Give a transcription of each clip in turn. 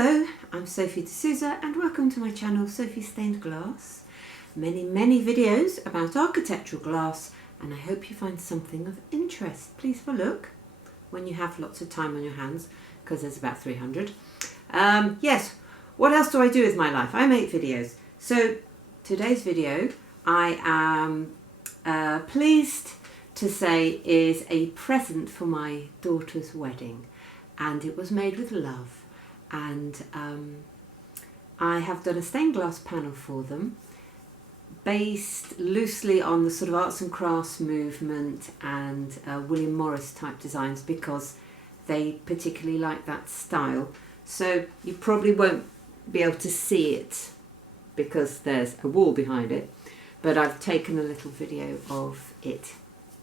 Hello, I'm Sophie D'Souza and welcome to my channel Sophie Stained Glass. Many videos about architectural glass, and I hope you find something of interest. Please have a look when you have lots of time on your hands, because there's about 300. Yes, what else do I do with my life? I make videos. So today's video I am pleased to say is a present for my daughter's wedding, and it was made with love. And I have done a stained glass panel for them based loosely on the sort of arts and crafts movement and William Morris type designs, because they particularly like that style. So you probably won't be able to see it because there's a wall behind it, but I've taken a little video of it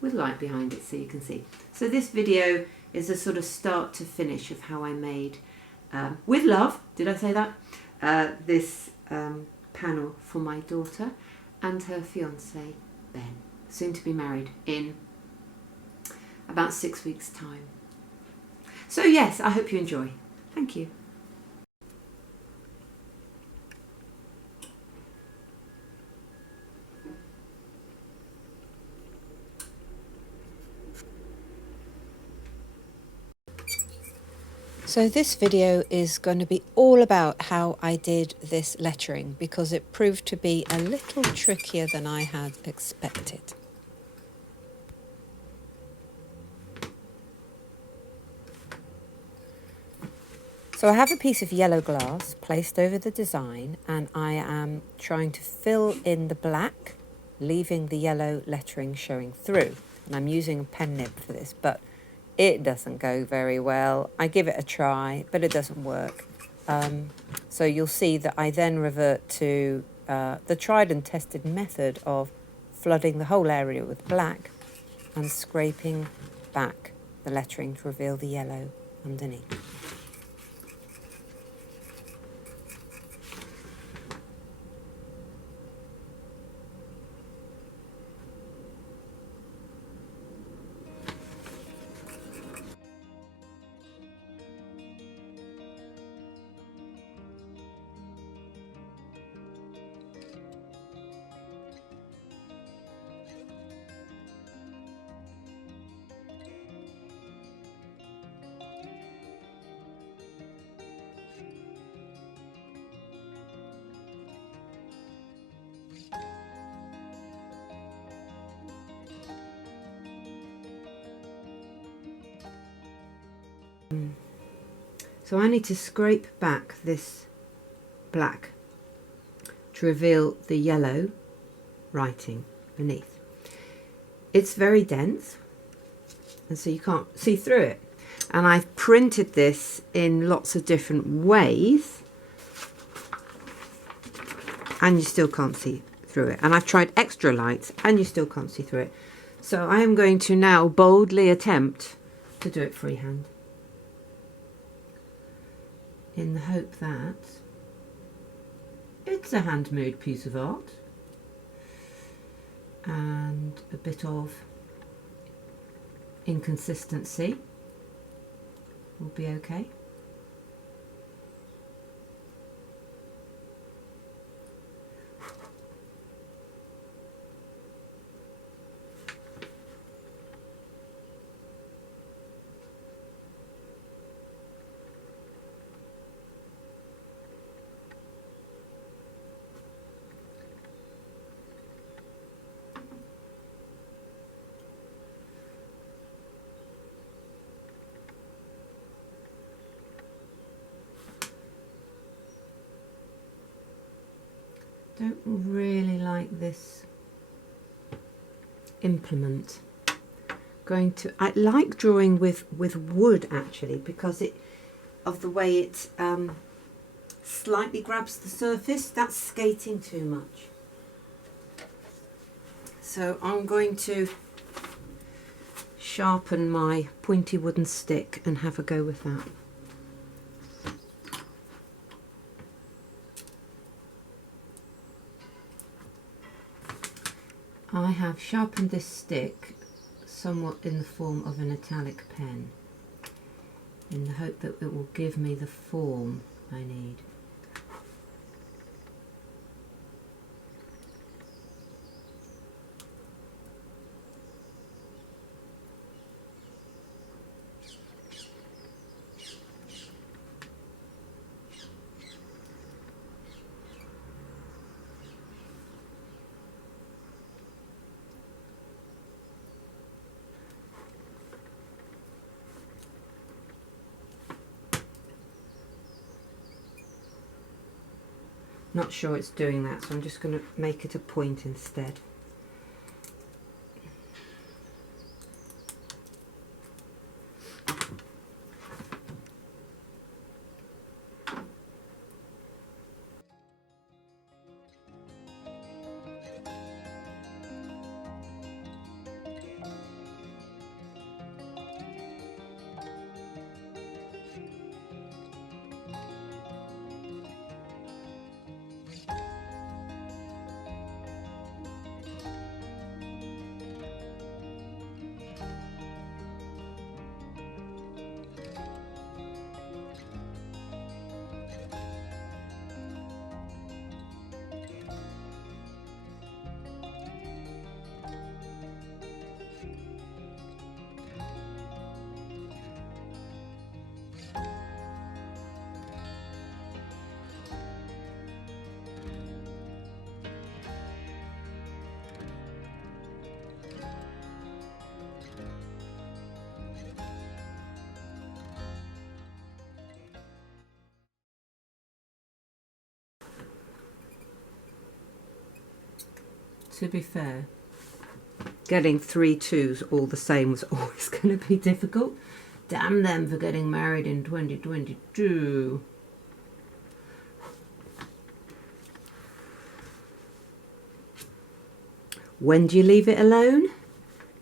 with light behind it so you can see. So this video is a sort of start to finish of how I made with love, did I say that? This panel for my daughter and her fiance Ben, soon to be married in about 6 weeks' time. So yes, I hope you enjoy. Thank you. So this video is going to be all about how I did this lettering, because it proved to be a little trickier than I had expected. So I have a piece of yellow glass placed over the design, and I am trying to fill in the black, leaving the yellow lettering showing through. And I'm using a pen nib for this, but it doesn't go very well. I give it a try, but it doesn't work. So you'll see that I then revert to the tried and tested method of flooding the whole area with black and scraping back the lettering to reveal the yellow underneath. So I need to scrape back this black to reveal the yellow writing beneath. It's very dense, and so you can't see through it. And I've printed this in lots of different ways, and you still can't see through it. And I've tried extra lights, and you still can't see through it. So I am going to now boldly attempt to do it freehand, in the hope that it's a handmade piece of art and a bit of inconsistency will be okay. Don't really like this implement. I like drawing with wood actually, because of the way it slightly grabs the surface. That's skating too much. So I'm going to sharpen my pointy wooden stick and have a go with that. I have sharpened this stick somewhat in the form of an metallic pen, in the hope that it will give me the form I need. Not sure it's doing that, so I'm just going to make it a point instead. To be fair, getting 3 2s all the same was always going to be difficult. Damn them for getting married in 2022. When do you leave it alone?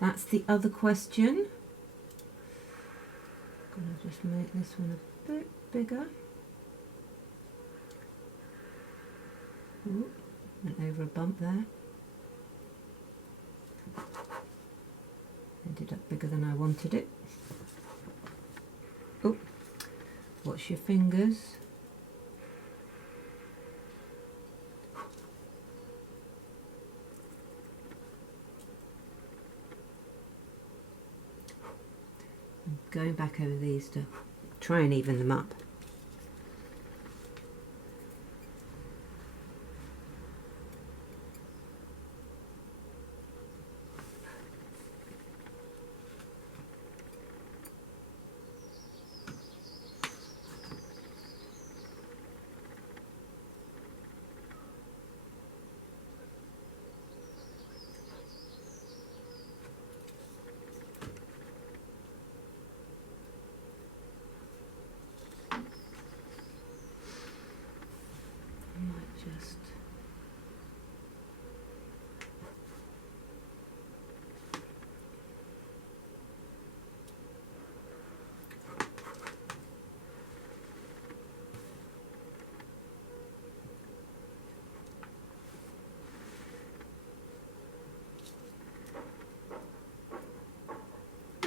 That's the other question. I'm going to just make this one a bit bigger. Ooh, went over a bump there. Ended up bigger than I wanted it. Oh, watch your fingers. I'm going back over these to try and even them up.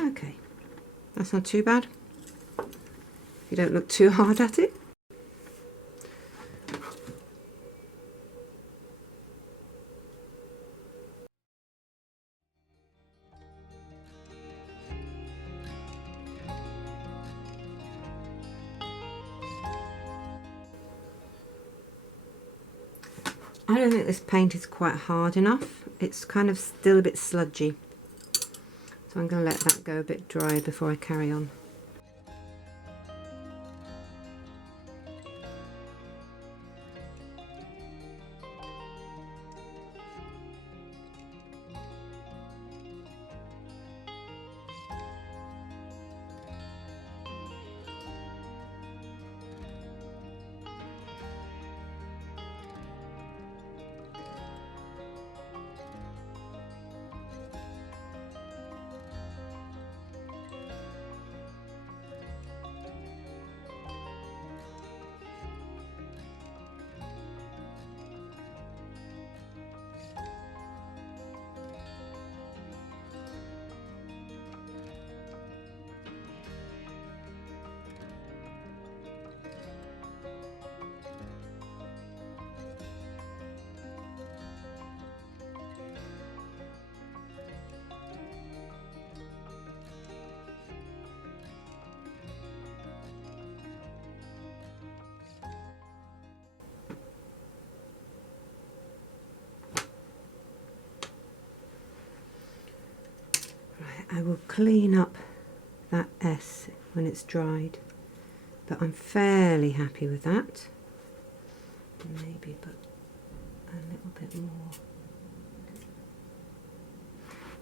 Okay, that's not too bad. You don't look too hard at it. I don't think this paint is quite hard enough. It's kind of still a bit sludgy. So I'm going to let that go a bit dry before I carry on. I will clean up that S when it's dried, but I'm fairly happy with that. Maybe put a little bit more.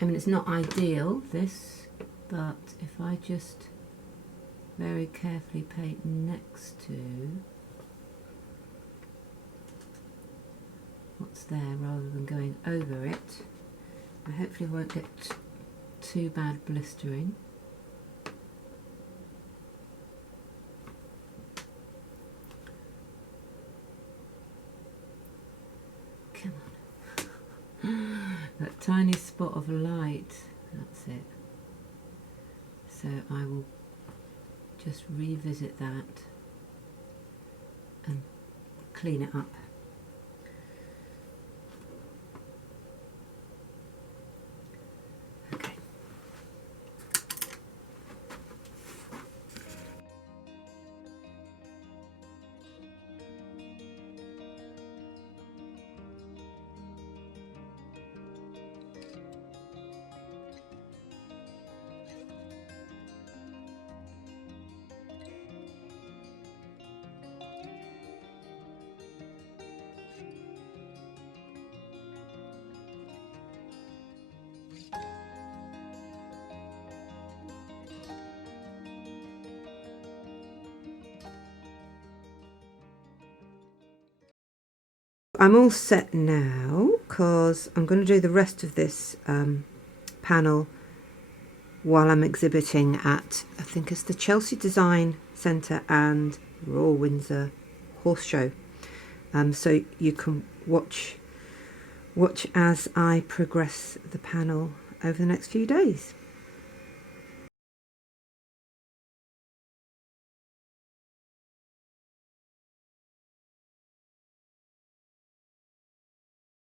I mean, it's not ideal, this, but if I just very carefully paint next to what's there rather than going over it, I hopefully won't get too bad blistering. Come on. That tiny spot of light, that's it. So I will just revisit that and clean it up. Okay. I'm all set now because I'm going to do the rest of this panel while I'm exhibiting at, I think it's the Chelsea Design Centre and Royal Windsor Horse Show. So you can watch as I progress the panel over the next few days.